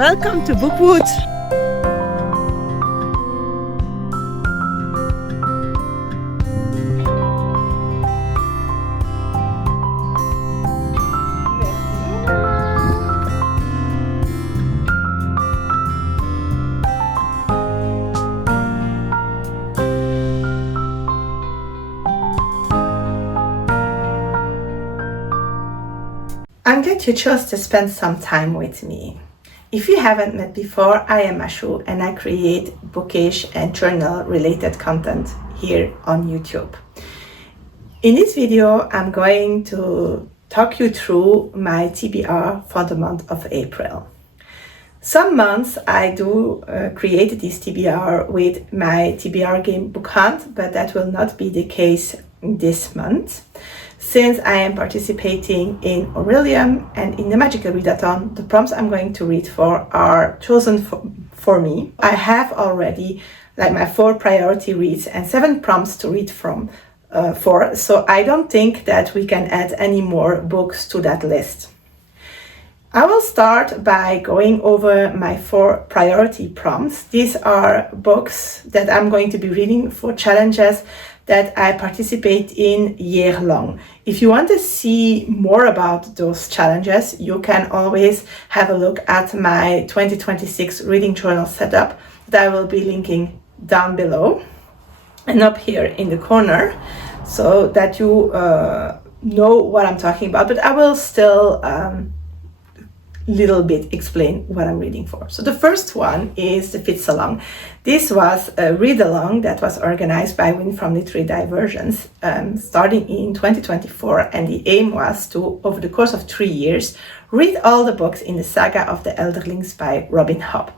Welcome to Bookwood. I'm glad you chose to spend some time with me. If you haven't met before, I am Mashou and I create bookish and journal related content here on YouTube. In this video, I'm going to talk you through my TBR for the month of April. Some months I do create this TBR with my TBR game Book Hunt, but that will not be the case this month. Since I am participating in Orilium and in the Magical Readathon, the prompts I'm going to read for are chosen for me. I have already my 4 priority reads and 7 prompts to read from for, so I don't think that we can add any more books to that list. I will start by going over my 4 priority prompts. These are books that I'm going to be reading for challenges that I participate in year long. If you want to see more about those challenges, you can always have a look at my 2026 reading journal setup that I will be linking down below and up here in the corner so that you know what I'm talking about, but I will still little bit explain what I'm reading for. So the first one is the Fits Along. This was a read-along that was organized by Win from Literary Diversions starting in 2024, and the aim was to, over the course of 3 years, read all the books in the saga of the Elderlings by Robin Hobb.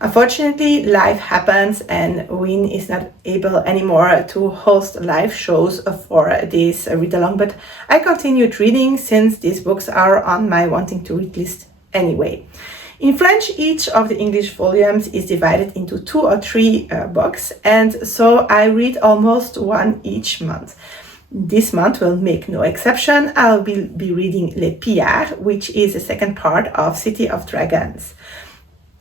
Unfortunately, life happens and Win is not able anymore to host live shows for this read-along, but I continued reading since these books are on my wanting to read list anyway. In French, each of the English volumes is divided into 2 or 3 books, and so I read almost one each month. This month will make no exception. I'll be reading Les Pillards, which is the second part of City of Dragons.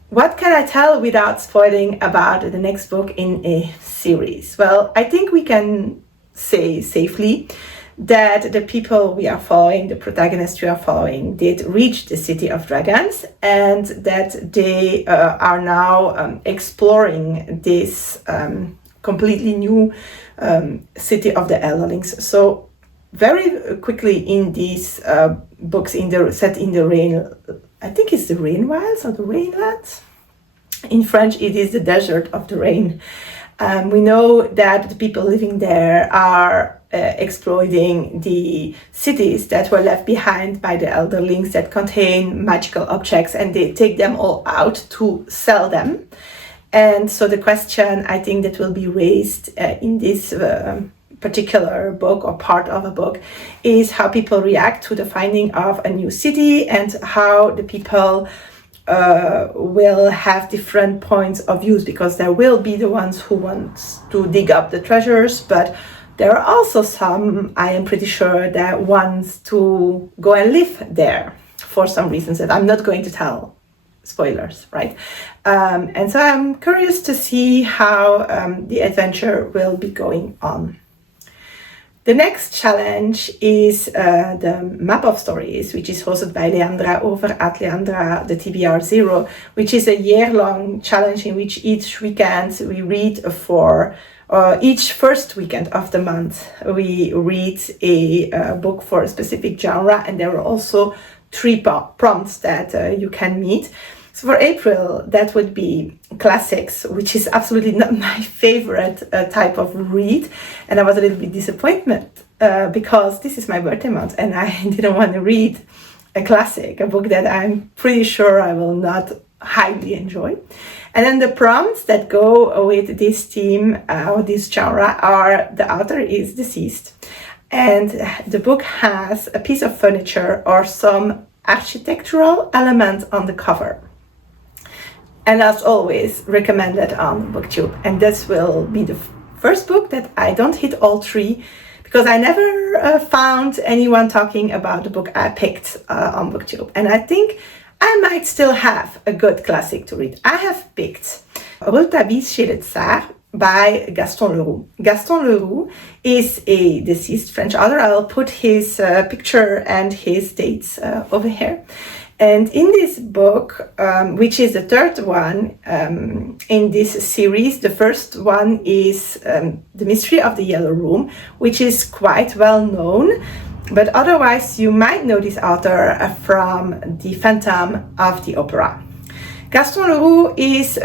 What can I tell without spoiling about the next book in a series? Well, I think we can say safely that the people we are following, the protagonists we are following, did reach the City of Dragons, and that they are now exploring this completely new city of the Elderlings. So very quickly in these books set in the rain, I think it's the Rain Wilds or the Rainlands. In French, it is the Desert of the Rain. We know that the people living there are exploiting the cities that were left behind by the Elderlings that contain magical objects, and they take them all out to sell them. And so the question I think that will be raised in this particular book or part of a book is how people react to the finding of a new city, and how the people will have different points of views, because there will be the ones who want to dig up the treasures, but there are also some, I am pretty sure, that wants to go and live there for some reasons that I'm not going to tell. Spoilers, right? And so I'm curious to see how the adventure will be going on. The next challenge is the Map of Stories, which is hosted by Leandra over at Leandra, the TBR 0, which is a year-long challenge in which each weekend we read for each first weekend of the month, we read a book for a specific genre, and there are also 3 prompts that you can meet. So for April, that would be classics, which is absolutely not my favorite type of read. And I was a little bit disappointed because this is my birthday month and I didn't want to read a classic, a book that I'm pretty sure I will not highly enjoy. And then the prompts that go with this theme or this genre are: the author is deceased, and the book has a piece of furniture or some architectural element on the cover. And as always, recommended on BookTube. And this will be the first book that I don't hit all 3, because I never found anyone talking about the book I picked on BookTube. And I think I might still have a good classic to read. I have picked Rouletabille's Chez le Tsar by Gaston Leroux. Gaston Leroux is a deceased French author. I'll put his picture and his dates over here. And in this book, which is the third one in this series, the first one is The Mystery of the Yellow Room, which is quite well known. But otherwise, you might know this author from The Phantom of the Opera. Gaston Leroux is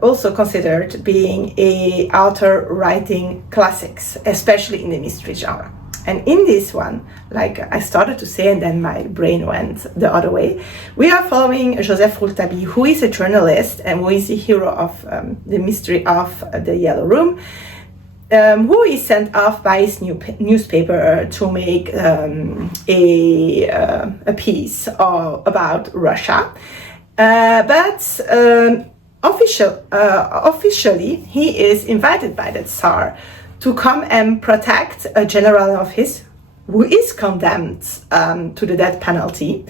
also considered being an author writing classics, especially in the mystery genre. And in this one, like I started to say and then my brain went the other way, we are following Joseph Rouletabille, who is a journalist and who is the hero of The Mystery of the Yellow Room, who is sent off by his newspaper to make a piece about Russia. But officially, he is invited by the Tsar to come and protect a general of his who is condemned to the death penalty.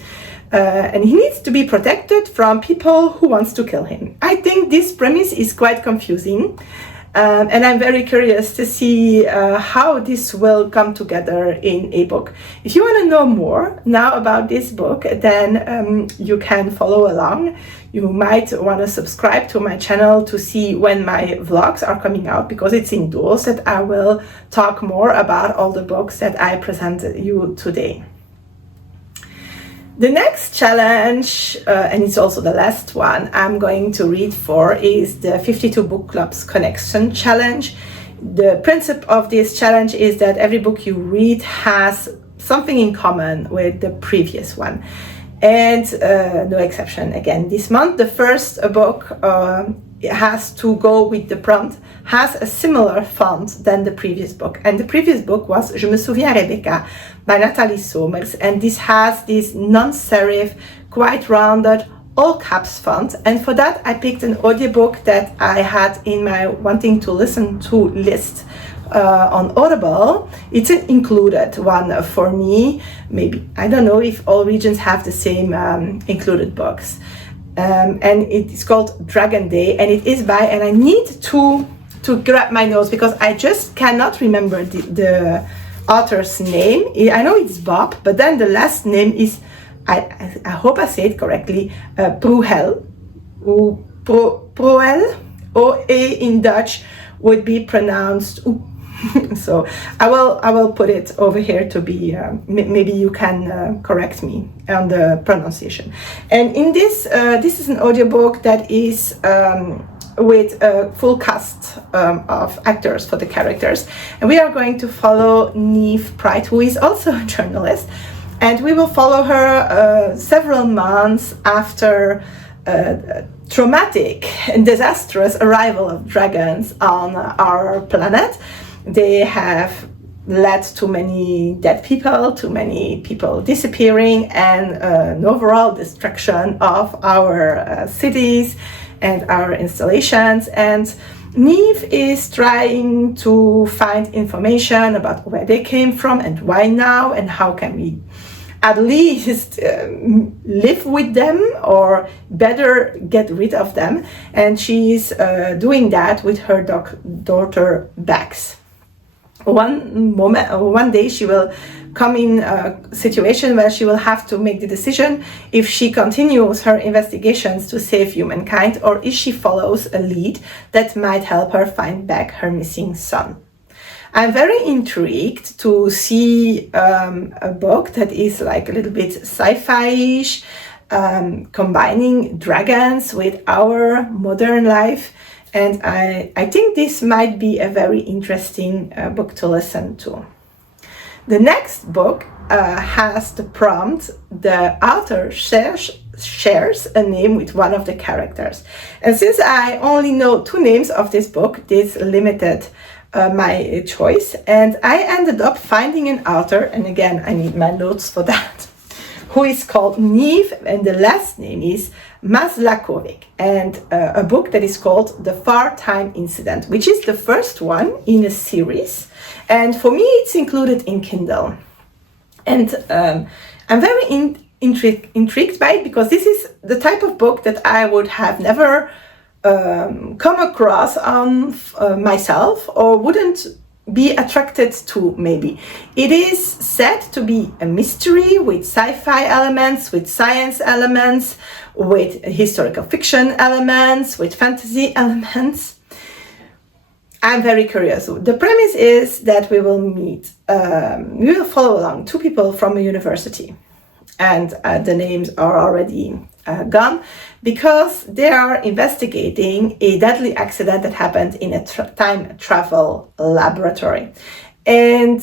And he needs to be protected from people who wants to kill him. I think this premise is quite confusing. And I'm very curious to see how this will come together in a book. If you want to know more now about this book, then you can follow along. You might want to subscribe to my channel to see when my vlogs are coming out, because it's indoors that I will talk more about all the books that I presented you today. The next challenge, and it's also the last one I'm going to read for, is the 52 Book Clubs Connection Challenge. The principle of this challenge is that every book you read has something in common with the previous one. And no exception again this month. The first book it has to go with the prompt, has a similar font than the previous book. And the previous book was Je me souviens Rebecca by Nathalie Somers. And this has this non-serif, quite rounded, all caps font. And for that, I picked an audiobook that I had in my wanting to listen to list on Audible. It's an included one for me. Maybe, I don't know if all regions have the same included books. And it is called Dragon Day, and it is by, and I need to grab my notes because I just cannot remember the author's name. I know it's Bob, but then the last name is, I hope I say it correctly, Proehl, or Proehl, O-A in Dutch would be pronounced so I will put it over here to be maybe you can correct me on the pronunciation. And in this this is an audiobook that is with a full cast of actors for the characters, and we are going to follow Neve Maslakovic, who is also a journalist, and we will follow her several months after traumatic and disastrous arrival of dragons on our planet. They have led to many dead people, to many people disappearing, and an overall destruction of our cities and our installations. And Neve is trying to find information about where they came from and why now, and how can we at least live with them, or better get rid of them. And she's doing that with her daughter Bax. One day she will come in a situation where she will have to make the decision if she continues her investigations to save humankind, or if she follows a lead that might help her find back her missing son. I'm very intrigued to see a book that is like a little bit sci-fi-ish, combining dragons with our modern life. And I think this might be a very interesting book to listen to. The next book has the prompt, the author shares a name with one of the characters. And since I only know 2 names of this book, this limited my choice. And I ended up finding an author, and again, I need my notes for that, who is called Neve, and the last name is Maslakovic, and a book that is called The Far Time Incident, which is the first one in a series, and for me it's included in Kindle. And I'm very intrigued by it, because this is the type of book that I would have never come across on myself, or wouldn't be attracted to, maybe. It is said to be a mystery with sci-fi elements, with science elements, with historical fiction elements, with fantasy elements. I'm very curious. The premise is that we will follow along two people from a university, and the names are already gone, because they are investigating a deadly accident that happened in a time travel laboratory. And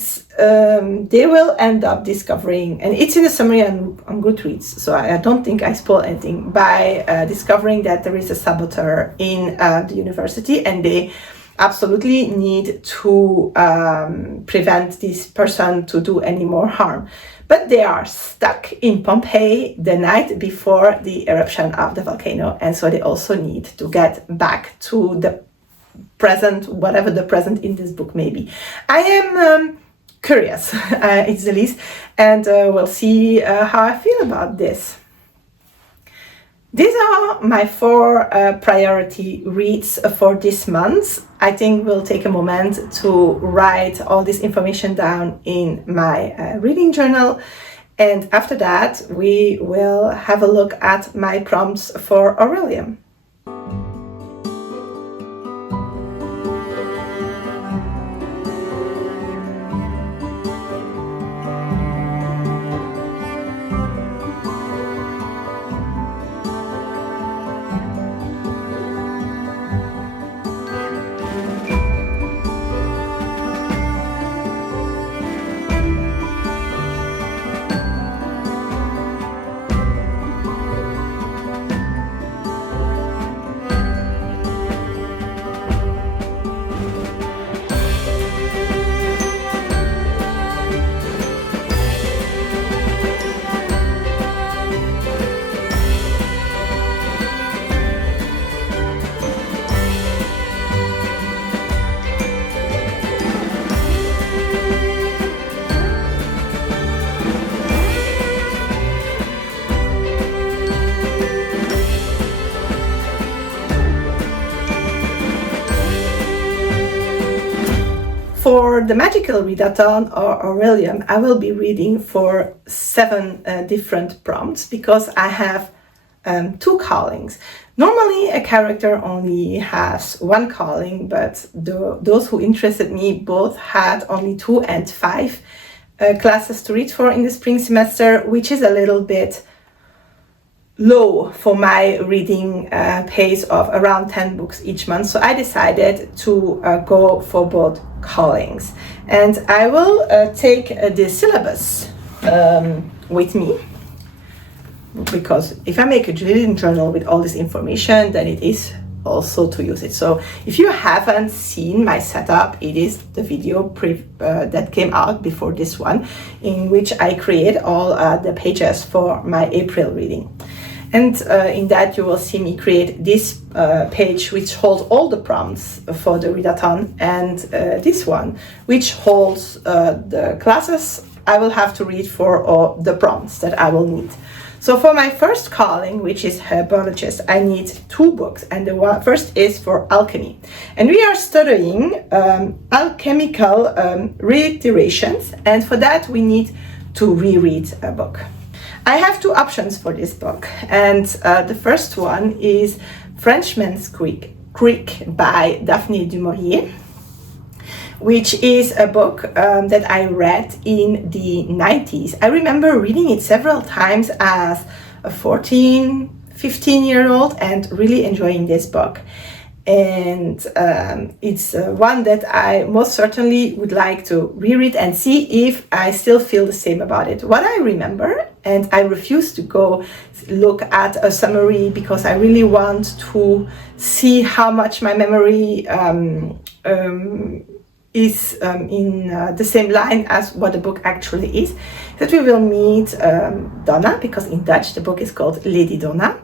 they will end up discovering, and it's in a summary on Goodreads, so I don't think I spoil anything, by discovering that there is a saboteur in the university, and they absolutely need to prevent this person to do any more harm. But they are stuck in Pompeii the night before the eruption of the volcano, and so they also need to get back to the present, whatever the present in this book may be. I am curious, it's the least, and we'll see how I feel about this. These are my 4 priority reads for this month. I think we'll take a moment to write all this information down in my reading journal. And after that, we will have a look at my prompts for Orilium. For the Magical Readathon or Orilium, I will be reading for 7 different prompts, because I have 2 callings. Normally a character only has 1 calling, but those who interested me both had only 2 and 5 classes to read for in the spring semester, which is a little bit low for my reading pace of around 10 books each month. So I decided to go for both callings, and I will take the syllabus with me, because if I make a reading journal with all this information, then it is also to use it. So if you haven't seen my setup, it is the video that came out before this one, in which I create all the pages for my April reading. And in that you will see me create this page, which holds all the prompts for the readathon, and this one, which holds the classes I will have to read for, or the prompts that I will need. So for my first calling, which is herbologist, I need 2 books, and the first is for alchemy. And we are studying alchemical reiterations, and for that we need to reread a book. I have 2 options for this book, and the first one is Frenchman's Creek by Daphne du Maurier, which is a book that I read in the 90s. I remember reading it several times as a 14, 15-year-old and really enjoying this book. And it's one that I most certainly would like to reread and see if I still feel the same about it. What I remember, and I refuse to go look at a summary because I really want to see how much my memory is in the same line as what the book actually is, that we will meet Donna, because in Dutch the book is called Lady Donna,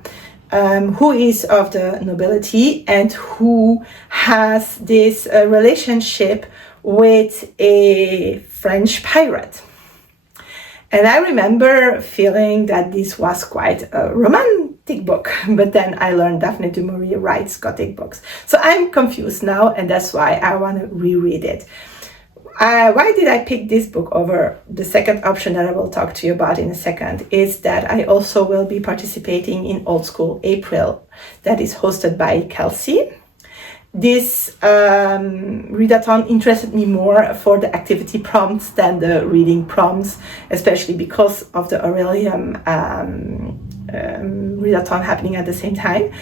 who is of the nobility and who has this relationship with a French pirate. And I remember feeling that this was quite a romantic book, but then I learned Daphne du Maurier writes Gothic books. So I'm confused now, and that's why I want to reread it. Why did I pick this book over the second option that I will talk to you about in a second? Is that I also will be participating in Old School April that is hosted by Kelsey. This readathon interested me more for the activity prompts than the reading prompts, especially because of the Orilium readathon happening at the same time.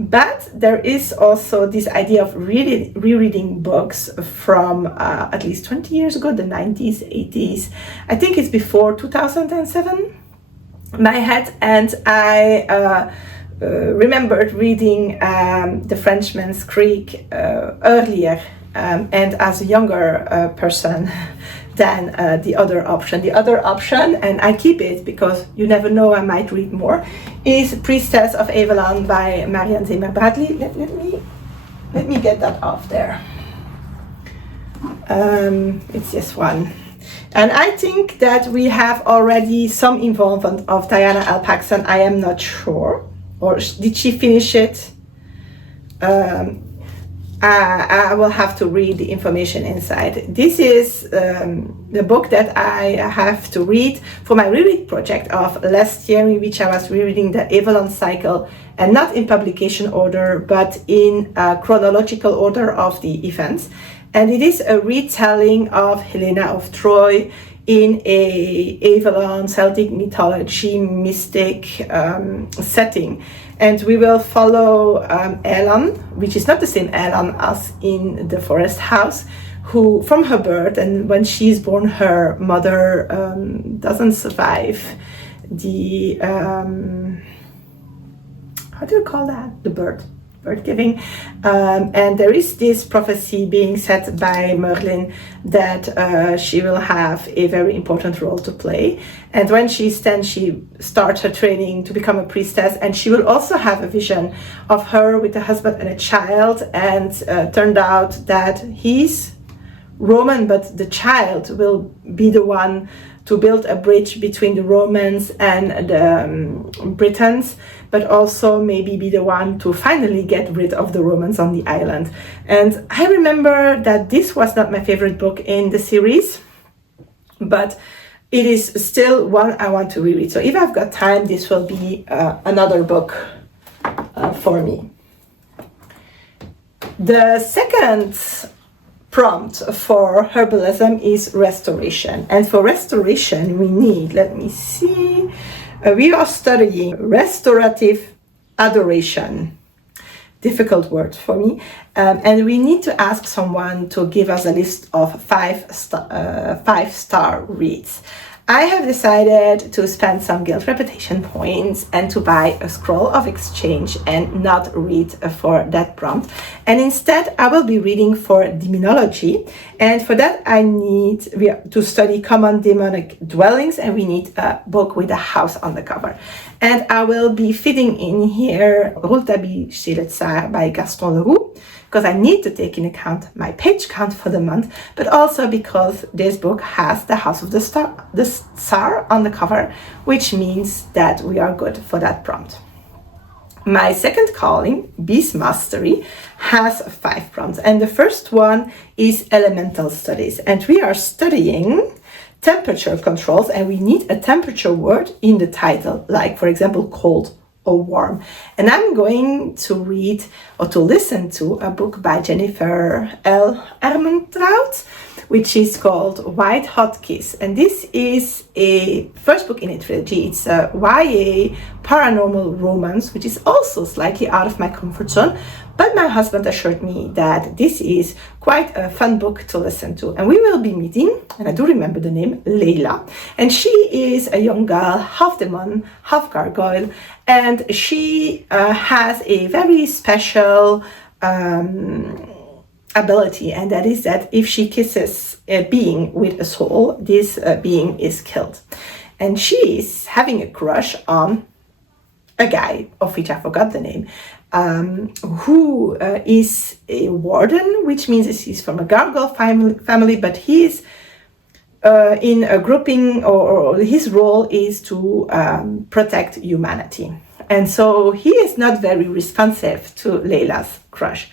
But there is also this idea of rereading books from at least 20 years ago, the 90s, 80s. I think it's before 2007, my head, and I remembered reading The Frenchman's Creek earlier and as a younger person than the other option. The other option, and I keep it because you never know, I might read more, is Priestess of Avalon by Marion Zimmer Bradley. Let me get that off there. It's this one. And I think that we have already some involvement of Diana L. Paxson. I am not sure. Or did she finish it? I will have to read the information inside. This is the book that I have to read for my reread project of last year, in which I was rereading the Avalon cycle, and not in publication order, but in chronological order of the events. And it is a retelling of Helena of Troy in a Avalon Celtic mythology mystic setting. And we will follow Elon, which is not the same Elon as in the Forest House, who from her birth, and when she's born, her mother doesn't survive the, how do you call that? The birth giving. And there is this prophecy being said by Merlin that she will have a very important role to play. And when she's 10, she starts her training to become a priestess, and she will also have a vision of her with a husband and a child, and turned out that he's Roman, but the child will be the one to build a bridge between the Romans and the Britons, but also maybe be the one to finally get rid of the Romans on the island. And I remember that this was not my favorite book in the series, but it is still one I want to reread. So if I've got time, this will be another book for me. The second prompt for herbalism is restoration. And for restoration, we need, let me see, we are studying restorative adoration. Difficult word for me. And we need to ask someone to give us a list of five-star reads. I have decided to spend some guild reputation points and to buy a scroll of exchange and not read for that prompt. And instead, I will be reading for demonology. And for that, I need to study common demonic dwellings, and we need a book with a house on the cover. And I will be fitting in here Rouletabille chez le Tsar by Gaston Leroux, because I need to take into account my page count for the month, but also because this book has the House of the Tsar on the cover, which means that we are good for that prompt. My second calling, Beast Mastery, has 5 prompts, and the first one is Elemental Studies, and we are studying temperature controls, and we need a temperature word in the title, like for example cold or warm. And I'm going to read or to listen to a book by Jennifer L Armentrout, which is called White Hot Kiss. And this is a first book in a trilogy. It's a YA paranormal romance, which is also slightly out of my comfort zone. But my husband assured me that this is quite a fun book to listen to. And we will be meeting, and I do remember the name, Layla. And she is a young girl, half demon, half gargoyle. And she has a very special ability, and that is that if she kisses a being with a soul, this being is killed. And she is having a crush on a guy, of which I forgot the name, who is a warden, which means he's from a gargoyle family, but he is in a grouping, or his role is to protect humanity. And so he is not very responsive to Layla's crush.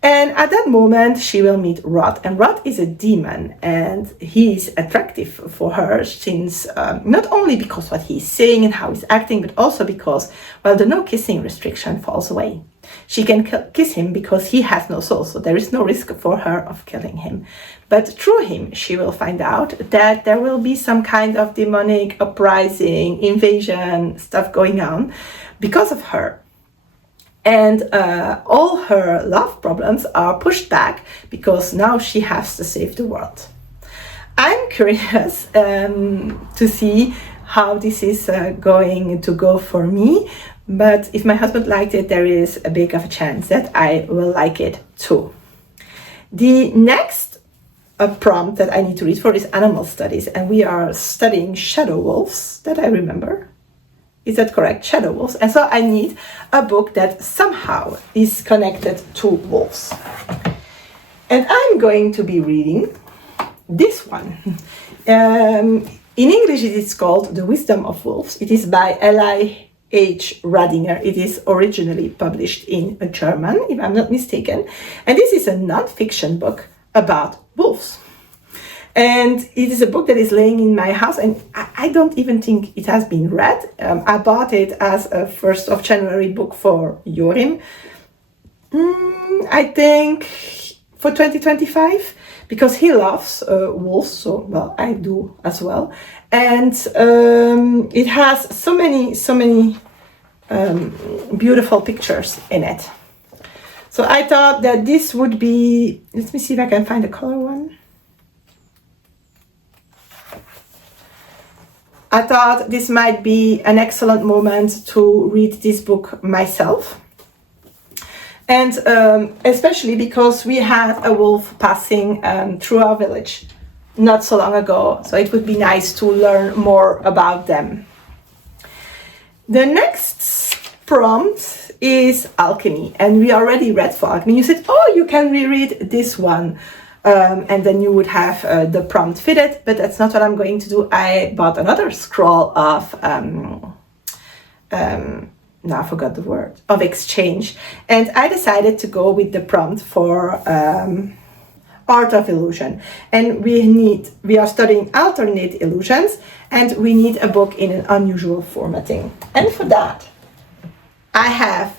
And at that moment, she will meet Rod. And Rod is a demon, and he's attractive for her, since not only because what he's saying and how he's acting, but also because, well, the no kissing restriction falls away. She can kiss him because he has no soul, so there is no risk for her of killing him. But through him, she will find out that there will be some kind of demonic uprising, invasion, stuff going on because of her. And all her love problems are pushed back because now she has to save the world. I'm curious to see how this is going to go for me. But if my husband liked it, there is a big of a chance that I will like it too. The next prompt that I need to read for is animal studies, and we are studying shadow wolves, that I remember. Is that correct? Shadow wolves. And so I need a book that somehow is connected to wolves. And I'm going to be reading this one. In English it is called The Wisdom of Wolves. It is by Elli H Radinger. It is originally published in German, if I'm not mistaken. And this is a non-fiction book about wolves. And it is a book that is laying in my house, and I don't even think it has been read. I bought it as a 1st of January book for Jorim. I think for 2025, because he loves wolves, so, well, I do as well. And it has so many beautiful pictures in it. So I thought that this would be, let me see if I can find a color one. I thought this might be an excellent moment to read this book myself. And especially because we had a wolf passing through our village not so long ago. So it would be nice to learn more about them. The next prompt is alchemy. And we already read for alchemy. You said, oh, you can reread this one. And then you would have the prompt fitted, but that's not what I'm going to do. I bought another scroll of, now I forgot the word, of exchange. And I decided to go with the prompt for Art of Illusion. And we are studying alternate illusions, and we need a book in an unusual formatting. And for that, I have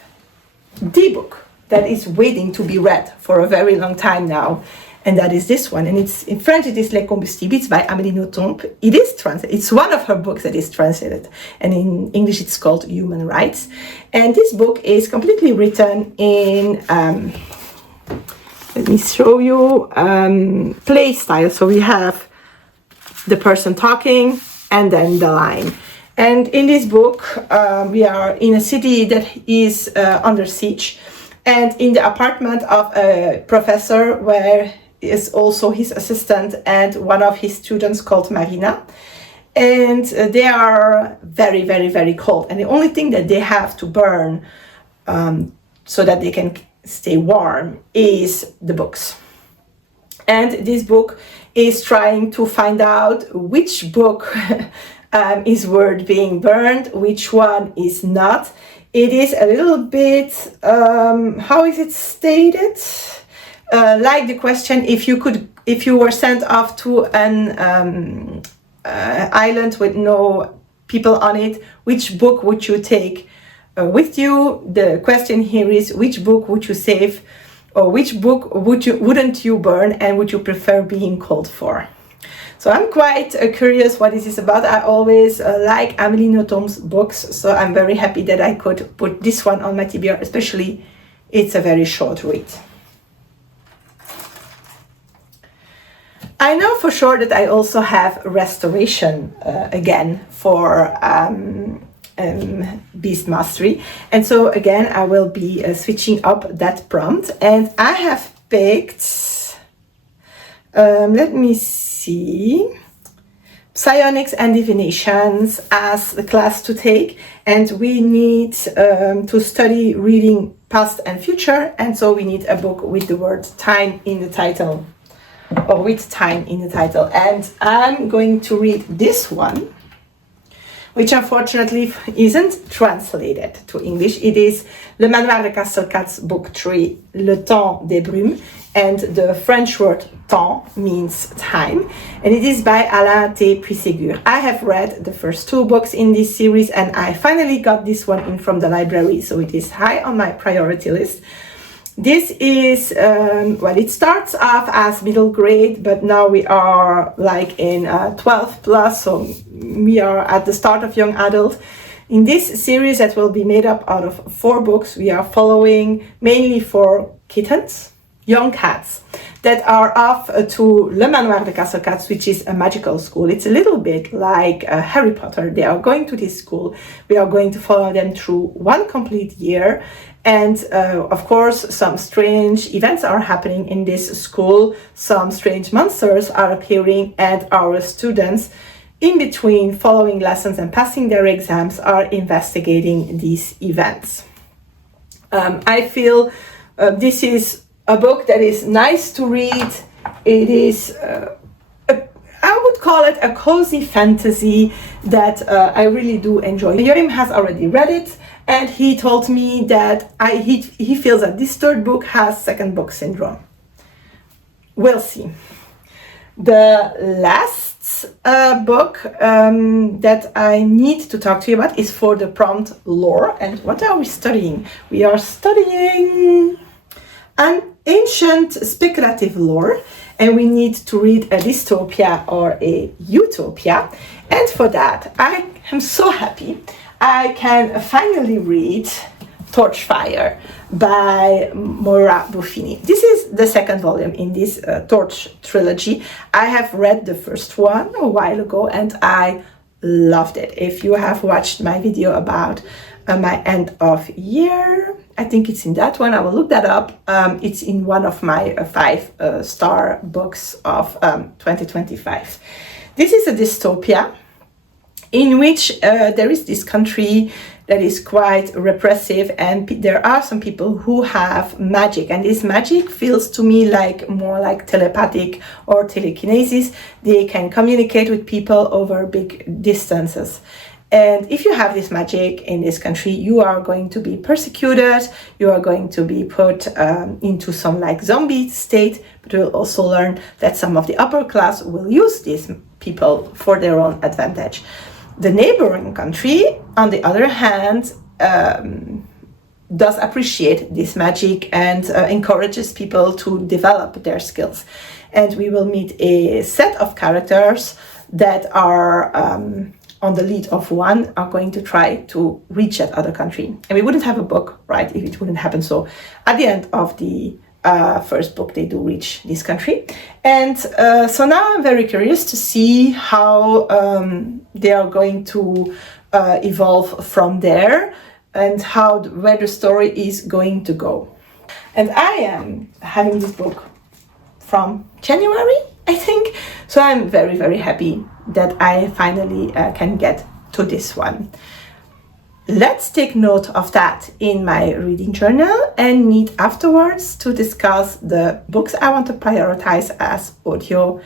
the book that is waiting to be read for a very long time now. And that is this one. And it's in French, it is Les Combustibles. It's by Amélie Nothomb. It is translated. It's one of her books that is translated. And in English, it's called Human Rites. And this book is completely written in, let me show you, play style. So we have the person talking and then the line. And in this book, we are in a city that is under siege. And in the apartment of a professor where is also his assistant and one of his students called Marina. And they are very, very, very cold. And the only thing that they have to burn so that they can stay warm is the books. And this book is trying to find out which book is worth being burned, which one is not. It is a little bit, how is it stated? Like the question, if you were sent off to an island with no people on it, which book would you take with you? The question here is, which book would you save, or which book wouldn't you burn, and would you prefer being called for? So I'm quite curious what this is about. I always like Amélie Nothomb's books, so I'm very happy that I could put this one on my TBR, especially it's a very short read. I know for sure that I also have restoration again for Beast Mastery. And so again, I will be switching up that prompt. And I have picked, let me see, Psionics and Divinations as the class to take. And we need to study reading past and future. And so we need a book with the word time in the title. or with time in the title. And I'm going to read this one, which unfortunately isn't translated to English. It is Le Manoir de Castelcats, Book 3, Le Temps des Brumes, and the French word temps means time, and it is by Alain T Puysségur. I have read the first 2 books in this series, and I finally got this one in from the library, so it is high on my priority list. This is, well, it starts off as middle grade, but now we are like in 12 plus, so we are at the start of young adult. In this series that will be made up out of 4 books, we are following mainly 4 kittens, young cats, that are off to Le Manoir de Castelcats, which is a magical school. It's a little bit like Harry Potter. They are going to this school. We are going to follow them through 1 complete year. And of course, some strange events are happening in this school. Some strange monsters are appearing, and our students, in between following lessons and passing their exams, are investigating these events. I feel this is a book that is nice to read. It is, I would call it a cozy fantasy that I really do enjoy. Joachim has already read it, and he told me that he feels that this 3rd book has second book syndrome. We'll see. The last book that I need to talk to you about is For the Prompt Lore. And what are we studying? We are studying an ancient speculative lore, and we need to read a dystopia or a utopia. And for that, I am so happy I can finally read Torchfire by Moira Buffini. This is the 2nd volume in this Torch trilogy. I have read the first one a while ago, and I loved it. If you have watched my video about my end of year, I think it's in that one. I will look that up. It's in one of my 5-star books of 2025. This is a dystopia in which there is this country that is quite repressive, and there are some people who have magic, and this magic feels to me like more like telepathic or telekinesis. They can communicate with people over big distances. And if you have this magic in this country, you are going to be persecuted, you are going to be put into some like zombie state, but we'll also learn that some of the upper class will use these people for their own advantage. The neighboring country, on the other hand, does appreciate this magic and encourages people to develop their skills. And we will meet a set of characters that are on the lead of one, are going to try to reach that other country. And we wouldn't have a book, right, if it wouldn't happen. So at the end of the first book, they do reach this country. And so now I'm very curious to see how they are going to evolve from there, and where the story is going to go. And I am having this book from January, I think. So I'm very, very happy that I finally can get to this one. Let's take note of that in my reading journal and meet afterwards to discuss the books I want to prioritize as audio.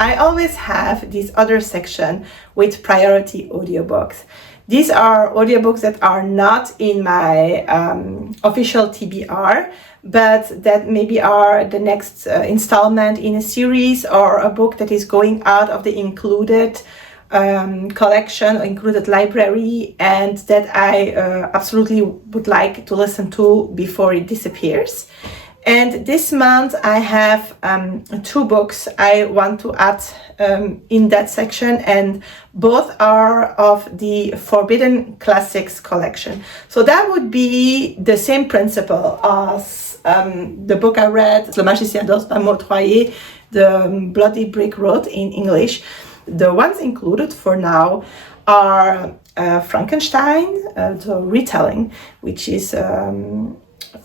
I always have this other section with priority audiobooks. These are audiobooks that are not in my official TBR, but that maybe are the next installment in a series, or a book that is going out of the included collection or included library, and that I absolutely would like to listen to before it disappears. And this month I have 2 books I want to add in that section, and both are of the Forbidden Classics collection. So that would be the same principle as the book I read, Le Magicien d'Oz by Maud Royer, the Bloody Brick Road in English. The ones included for now are Frankenstein, the retelling, which is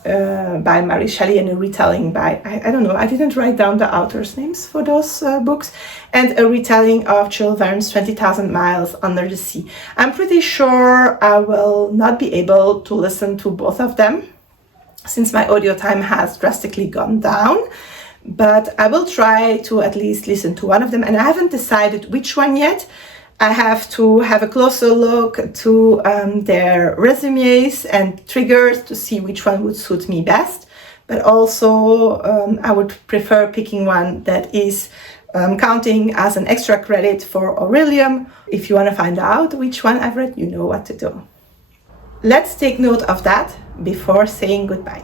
by Mary Shelley, and a retelling by, I don't know, I didn't write down the authors' names for those books, and a retelling of Jules Verne's 20,000 Miles Under the Sea. I'm pretty sure I will not be able to listen to both of them, since my audio time has drastically gone down, but I will try to at least listen to one of them, and I haven't decided which one yet. I have to have a closer look to their resumes and triggers to see which one would suit me best. But also I would prefer picking one that is counting as an extra credit for Orilium. If you want to find out which one I've read, you know what to do. Let's take note of that before saying goodbye.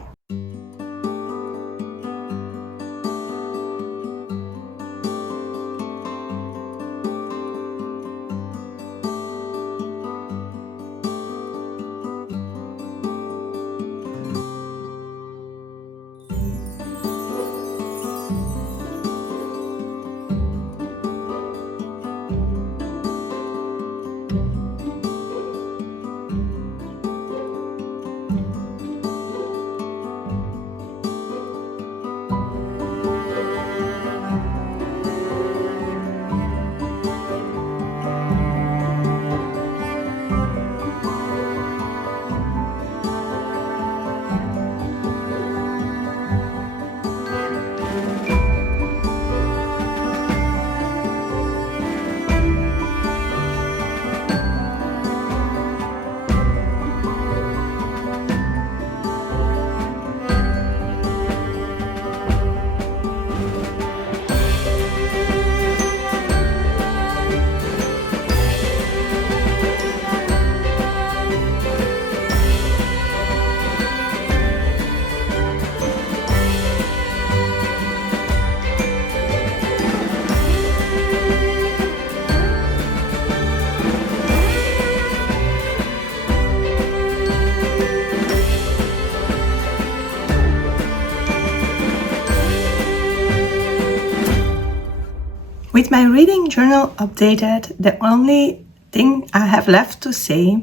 With my reading journal updated, the only thing I have left to say,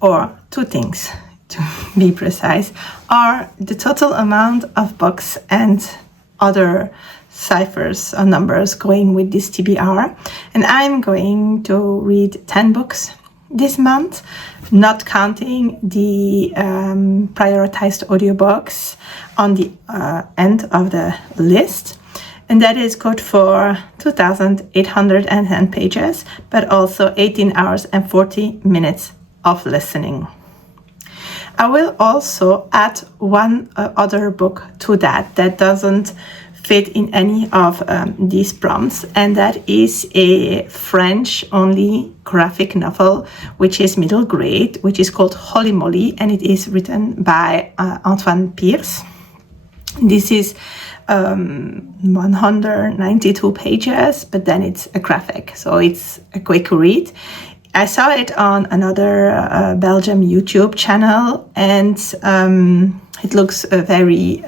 or 2 things to be precise, are the total amount of books and other ciphers or numbers going with this TBR. And I'm going to read 10 books this month, not counting the prioritized audiobooks on the end of the list. And that is good for 2,810 pages, but also 18 hours and 40 minutes of listening. I will also add one other book to that doesn't fit in any of these prompts, and that is a French-only graphic novel, which is middle grade, which is called Holy Moly, and it is written by Antoine Pierce. This is 192 pages, but then it's a graphic, so it's a quick read. I saw it on another Belgium YouTube channel, and it looks very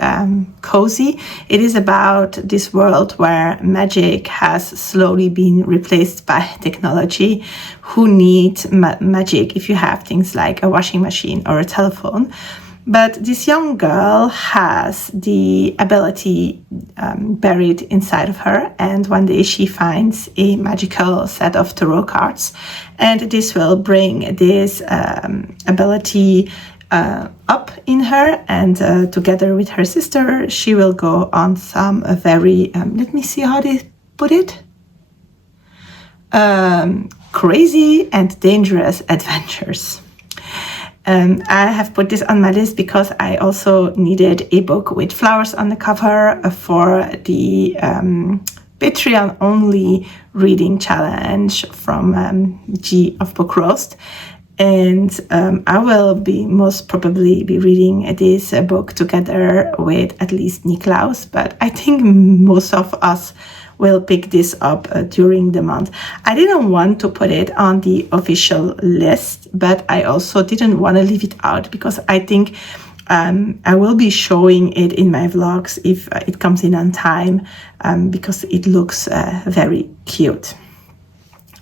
cozy. It is about this world where magic has slowly been replaced by technology. Who needs magic if you have things like a washing machine or a telephone? But this young girl has the ability buried inside of her, and one day she finds a magical set of tarot cards, and this will bring this ability up in her, and together with her sister she will go on some very, let me see how they put it, crazy and dangerous adventures. I have put this on my list because I also needed a book with flowers on the cover for the Patreon only reading challenge from G of Book Roast. And I will most probably be reading this book together with at least Niklaus, but I think most of us will pick this up during the month. I didn't want to put it on the official list, but I also didn't want to leave it out because I think I will be showing it in my vlogs if it comes in on time, because it looks very cute.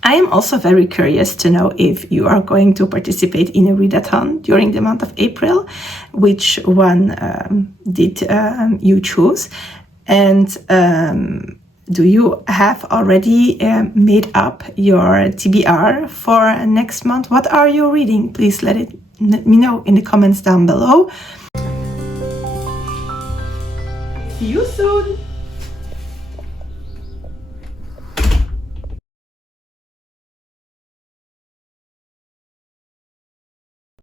I am also very curious to know if you are going to participate in a readathon during the month of April. Which one did you choose? And do you have already made up your TBR for next month? What are you reading? Please let me know in the comments down below. See you soon!